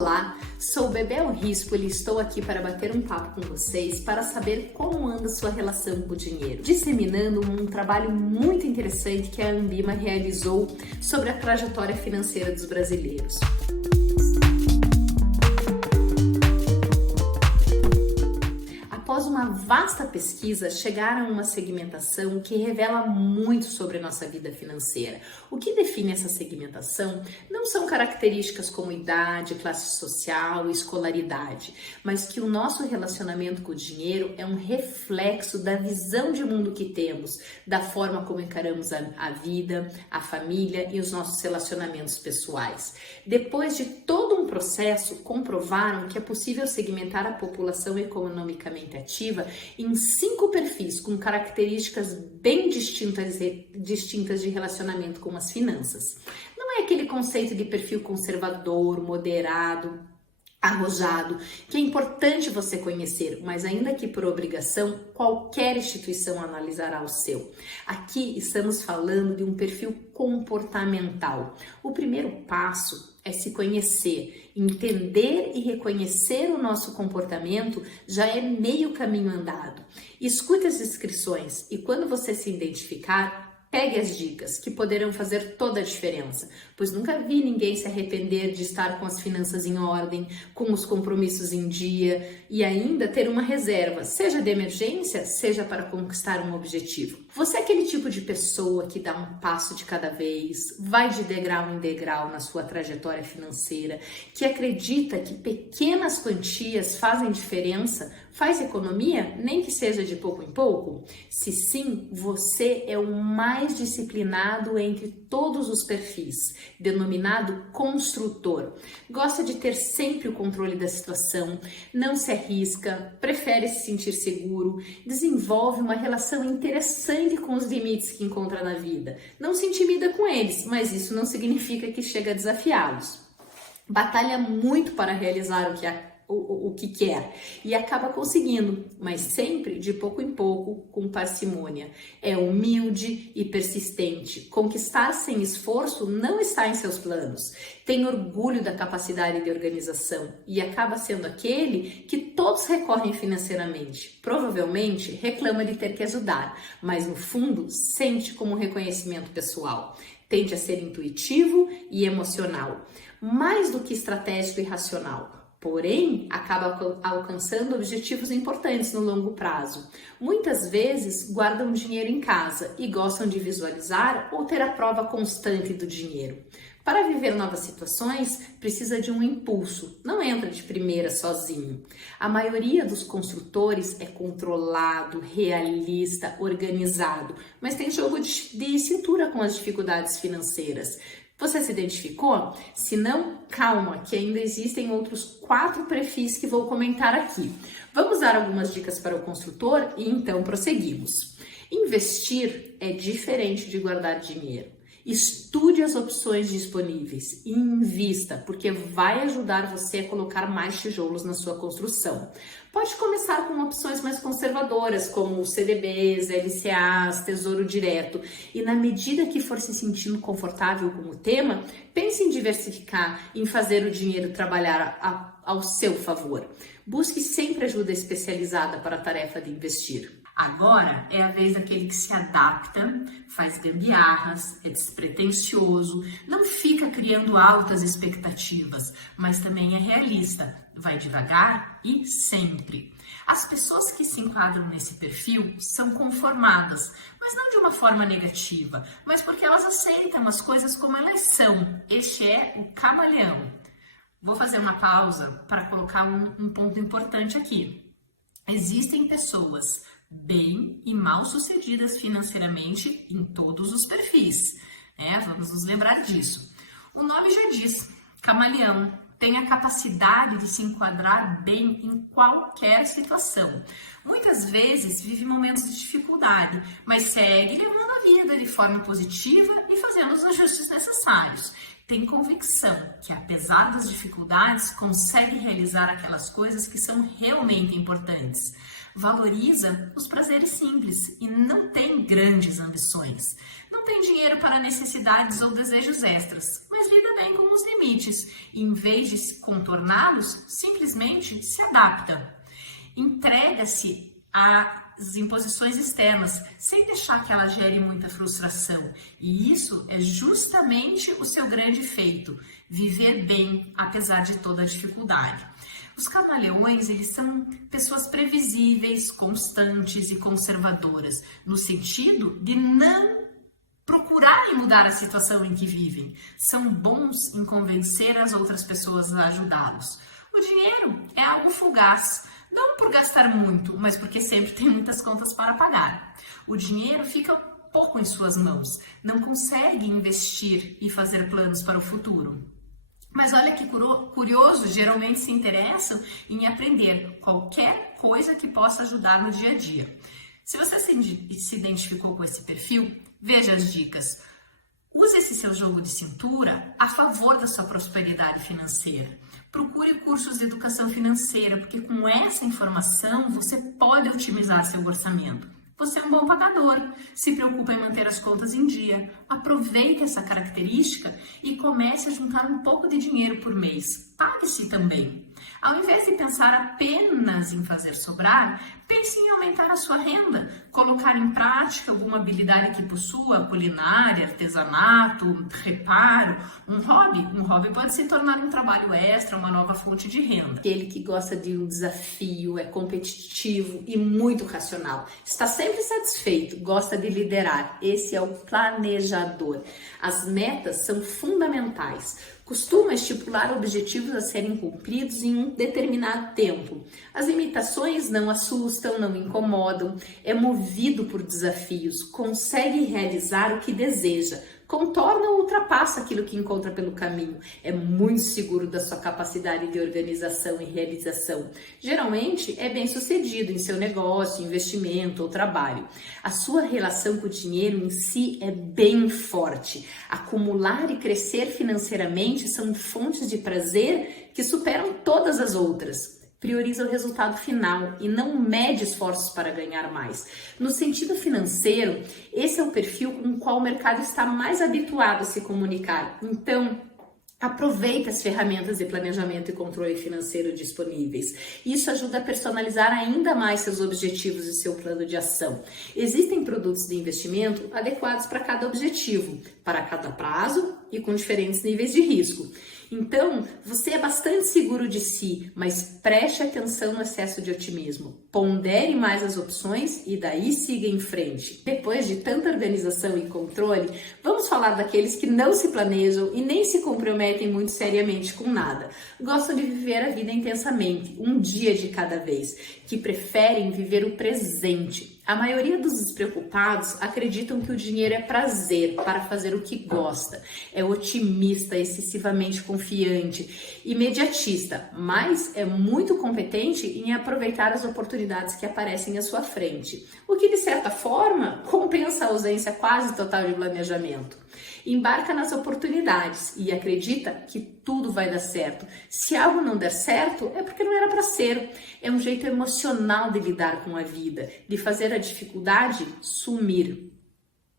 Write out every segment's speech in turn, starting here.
Olá, sou Bebel Risco e estou aqui para bater um papo com vocês para saber como anda sua relação com o dinheiro, disseminando um trabalho muito interessante que a Ambima realizou sobre a trajetória financeira dos brasileiros. Após uma vasta pesquisa, chegaram a uma segmentação que revela muito sobre a nossa vida financeira. O que define essa segmentação não são características como idade, classe social e escolaridade, mas que o nosso relacionamento com o dinheiro é um reflexo da visão de mundo que temos, da forma como encaramos a vida, a família e os nossos relacionamentos pessoais. Depois de todo um processo, comprovaram que é possível segmentar a população economicamente ativa em 5 perfis com características bem distintas de relacionamento com as finanças. Não é aquele conceito de perfil conservador, moderado, arrojado, que é importante você conhecer, mas ainda que por obrigação, qualquer instituição analisará o seu. Aqui estamos falando de um perfil comportamental. O primeiro passo é se conhecer, entender e reconhecer o nosso comportamento já é meio caminho andado. Escute as descrições e quando você se identificar, pegue as dicas que poderão fazer toda a diferença, pois nunca vi ninguém se arrepender de estar com as finanças em ordem, com os compromissos em dia e ainda ter uma reserva, seja de emergência, seja para conquistar um objetivo. Você é aquele tipo de pessoa que dá um passo de cada vez, vai de degrau em degrau na sua trajetória financeira, que acredita que pequenas quantias fazem diferença, faz economia, nem que seja de pouco em pouco? Se sim, você é o mais disciplinado entre todos os perfis, denominado construtor. Gosta de ter sempre o controle da situação, não se arrisca, prefere se sentir seguro, desenvolve uma relação interessante com os limites que encontra na vida. Não se intimida com eles, mas isso não significa que chega a desafiá-los. Batalha muito para realizar o que quer e acaba conseguindo, mas sempre de pouco em pouco, com parcimônia. É humilde e persistente. Conquistar sem esforço não está em seus planos. Tem orgulho da capacidade de organização e acaba sendo aquele que todos recorrem financeiramente. Provavelmente reclama de ter que ajudar, mas no fundo sente como um reconhecimento pessoal. Tende a ser intuitivo e emocional, mais do que estratégico e racional. Porém, acaba alcançando objetivos importantes no longo prazo. Muitas vezes guardam dinheiro em casa e gostam de visualizar ou ter a prova constante do dinheiro. Para viver novas situações, precisa de um impulso, não entra de primeira sozinho. A maioria dos construtores é controlado, realista, organizado, mas tem jogo de cintura com as dificuldades financeiras. Você se identificou? Se não, calma, que ainda existem outros 4 perfis que vou comentar aqui. Vamos dar algumas dicas para o construtor e então prosseguimos. Investir é diferente de guardar dinheiro. Estude as opções disponíveis e invista, porque vai ajudar você a colocar mais tijolos na sua construção. Pode começar com opções mais conservadoras, como CDBs, LCAs, Tesouro Direto. E na medida que for se sentindo confortável com o tema, pense em diversificar, em fazer o dinheiro trabalhar ao seu favor. Busque sempre ajuda especializada para a tarefa de investir. Agora é a vez daquele que se adapta, faz gambiarras, é despretensioso, não fica criando altas expectativas, mas também é realista, vai devagar e sempre. As pessoas que se enquadram nesse perfil são conformadas, mas não de uma forma negativa, mas porque elas aceitam as coisas como elas são. Este é o camaleão. Vou fazer uma pausa para colocar um ponto importante aqui. Existem pessoas bem e mal sucedidas financeiramente em todos os perfis, Vamos nos lembrar disso. O nome já diz, camaleão, tem a capacidade de se enquadrar bem em qualquer situação. Muitas vezes vive momentos de dificuldade, mas segue levando a vida de forma positiva e fazendo os ajustes necessários. Tem convicção que, apesar das dificuldades, consegue realizar aquelas coisas que são realmente importantes. valoriza os prazeres simples e não tem grandes ambições. Não tem dinheiro para necessidades ou desejos extras, mas lida bem com os limites e, em vez de contorná-los, simplesmente se adapta. Entrega-se às imposições externas, sem deixar que ela gere muita frustração. E isso é justamente o seu grande feito, viver bem apesar de toda a dificuldade. Os camaleões, eles são pessoas previsíveis, constantes e conservadoras, no sentido de não procurarem mudar a situação em que vivem. São bons em convencer as outras pessoas a ajudá-los. O dinheiro é algo fugaz, não por gastar muito, mas porque sempre tem muitas contas para pagar. O dinheiro fica pouco em suas mãos, não consegue investir e fazer planos para o futuro. Mas olha que curioso, geralmente se interessam em aprender qualquer coisa que possa ajudar no dia a dia. Se você se identificou com esse perfil, veja as dicas. Use esse seu jogo de cintura a favor da sua prosperidade financeira. Procure cursos de educação financeira, porque com essa informação você pode otimizar seu orçamento. Você é um bom pagador, se preocupa em manter as contas em dia. Aproveite essa característica e comece a juntar um pouco de dinheiro por mês. Pague-se também. Ao invés de pensar apenas em fazer sobrar, pense em aumentar a sua renda, colocar em prática alguma habilidade que possua, culinária, artesanato, reparo, um hobby. Um hobby pode se tornar um trabalho extra, uma nova fonte de renda. Aquele que gosta de um desafio, é competitivo e muito racional. Está sempre satisfeito, gosta de liderar. Esse é o planejador. As metas são fundamentais. Costuma estipular objetivos a serem cumpridos em um determinado tempo. As limitações não assustam, não incomodam, é movido por desafios, consegue realizar o que deseja, contorna ou ultrapassa aquilo que encontra pelo caminho. É muito seguro da sua capacidade de organização e realização. Geralmente é bem sucedido em seu negócio, investimento ou trabalho. A sua relação com o dinheiro em si é bem forte. Acumular e crescer financeiramente são fontes de prazer que superam todas as outras. Prioriza o resultado final e não mede esforços para ganhar mais. No sentido financeiro, esse é o perfil com o qual o mercado está mais habituado a se comunicar. Então, aproveite as ferramentas de planejamento e controle financeiro disponíveis. Isso ajuda a personalizar ainda mais seus objetivos e seu plano de ação. Existem produtos de investimento adequados para cada objetivo, para cada prazo e com diferentes níveis de risco. Então, você é bastante seguro de si, mas preste atenção no excesso de otimismo. Pondere mais as opções e daí siga em frente. Depois de tanta organização e controle, vamos falar daqueles que não se planejam e nem se comprometem muito seriamente com nada. Gostam de viver a vida intensamente, um dia de cada vez, que preferem viver o presente. A maioria dos despreocupados acreditam que o dinheiro é prazer para fazer o que gosta. É otimista, excessivamente confiante, imediatista, mas é muito competente em aproveitar as oportunidades que aparecem à sua frente. O que, de certa forma, compensa a ausência quase total de planejamento. Embarca nas oportunidades e acredita que tudo vai dar certo. Se algo não der certo, é porque não era para ser. É um jeito emocional de lidar com a vida, de fazer a dificuldade sumir.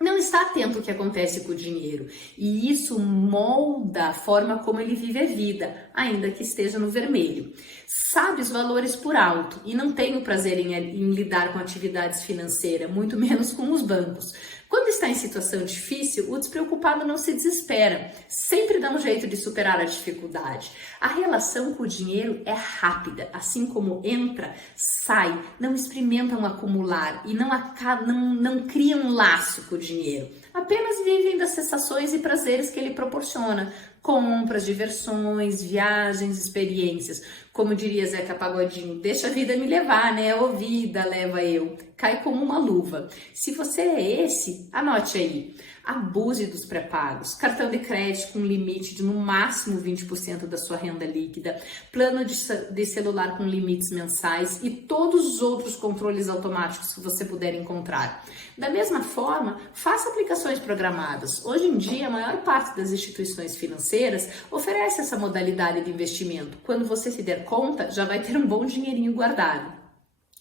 Não está atento ao que acontece com o dinheiro e isso molda a forma como ele vive a vida, ainda que esteja no vermelho. Sabe os valores por alto e não tem o prazer em lidar com atividades financeiras, muito menos com os bancos. Quando está em situação difícil, o despreocupado não se desespera, sempre dá um jeito de superar a dificuldade. A relação com o dinheiro é rápida, assim como entra, sai, não experimentam acumular e não criam um laço com o dinheiro. Apenas vivem das sensações e prazeres que ele proporciona. Compras, diversões, viagens, experiências. Como diria Zeca Pagodinho, deixa a vida me levar, né? Ou vida leva eu. Cai como uma luva. Se você é esse, anote aí. Abuse dos pré-pagos. Cartão de crédito com limite de no máximo 20% da sua renda líquida. Plano de celular com limites mensais e todos os outros controles automáticos que você puder encontrar. Da mesma forma, faça aplicações programadas. Hoje em dia, a maior parte das instituições financeiras oferece essa modalidade de investimento. Quando você se der conta, já vai ter um bom dinheirinho guardado.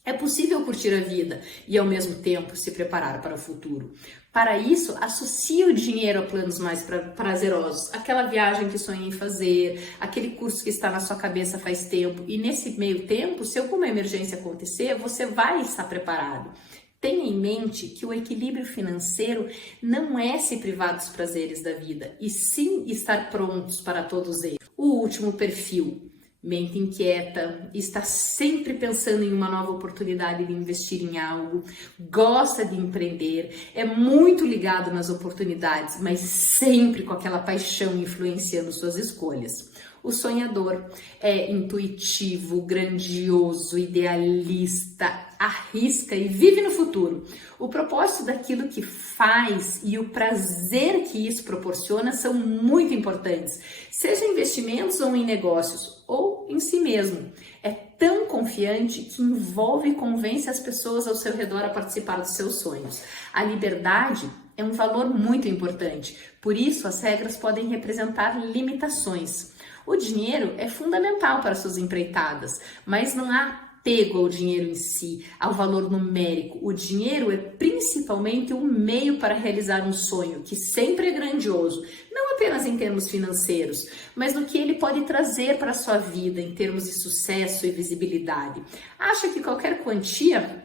É possível curtir a vida e, ao mesmo tempo, se preparar para o futuro. Para isso, associe o dinheiro a planos mais prazerosos. Aquela viagem que sonha em fazer, aquele curso que está na sua cabeça faz tempo. E nesse meio tempo, se alguma emergência acontecer, você vai estar preparado. Tenha em mente que o equilíbrio financeiro não é se privar dos prazeres da vida, e sim estar prontos para todos eles. O último perfil. Mente inquieta, está sempre pensando em uma nova oportunidade de investir em algo, gosta de empreender, é muito ligado nas oportunidades, mas sempre com aquela paixão influenciando suas escolhas. O sonhador é intuitivo, grandioso, idealista, arrisca e vive no futuro. O propósito daquilo que faz e o prazer que isso proporciona são muito importantes, seja em investimentos ou em negócios, ou em si mesmo. É tão confiante que envolve e convence as pessoas ao seu redor a participar dos seus sonhos. A liberdade é um valor muito importante, por isso as regras podem representar limitações. O dinheiro é fundamental para suas empreitadas, mas não há apego ao dinheiro em si, ao valor numérico. O dinheiro é principalmente um meio para realizar um sonho, que sempre é grandioso, não apenas em termos financeiros, mas no que ele pode trazer para a sua vida em termos de sucesso e visibilidade. Acha que qualquer quantia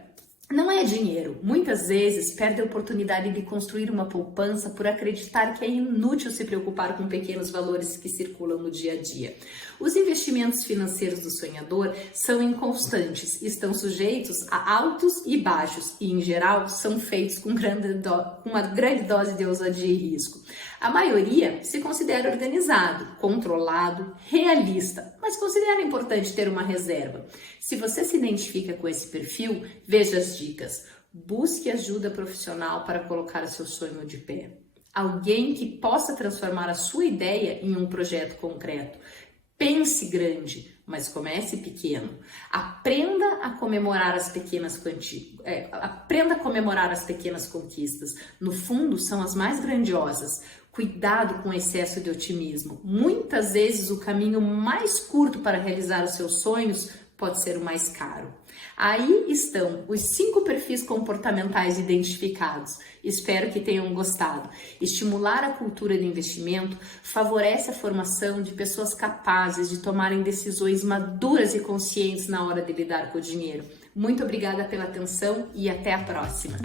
não é dinheiro. Muitas vezes perde a oportunidade de construir uma poupança por acreditar que é inútil se preocupar com pequenos valores que circulam no dia a dia. Os investimentos financeiros do sonhador são inconstantes, estão sujeitos a altos e baixos e, em geral, são feitos com uma grande dose de ousadia e risco. A maioria se considera organizado, controlado, realista, mas considera importante ter uma reserva. Se você se identifica com esse perfil, veja as dicas. Busque ajuda profissional para colocar o seu sonho de pé. Alguém que possa transformar a sua ideia em um projeto concreto. Pense grande, mas comece pequeno. Aprenda a comemorar as pequenas conquistas. No fundo, são as mais grandiosas. Cuidado com o excesso de otimismo. Muitas vezes o caminho mais curto para realizar os seus sonhos pode ser o mais caro. Aí estão os 5 perfis comportamentais identificados. Espero que tenham gostado. Estimular a cultura de investimento favorece a formação de pessoas capazes de tomarem decisões maduras e conscientes na hora de lidar com o dinheiro. Muito obrigada pela atenção e até a próxima!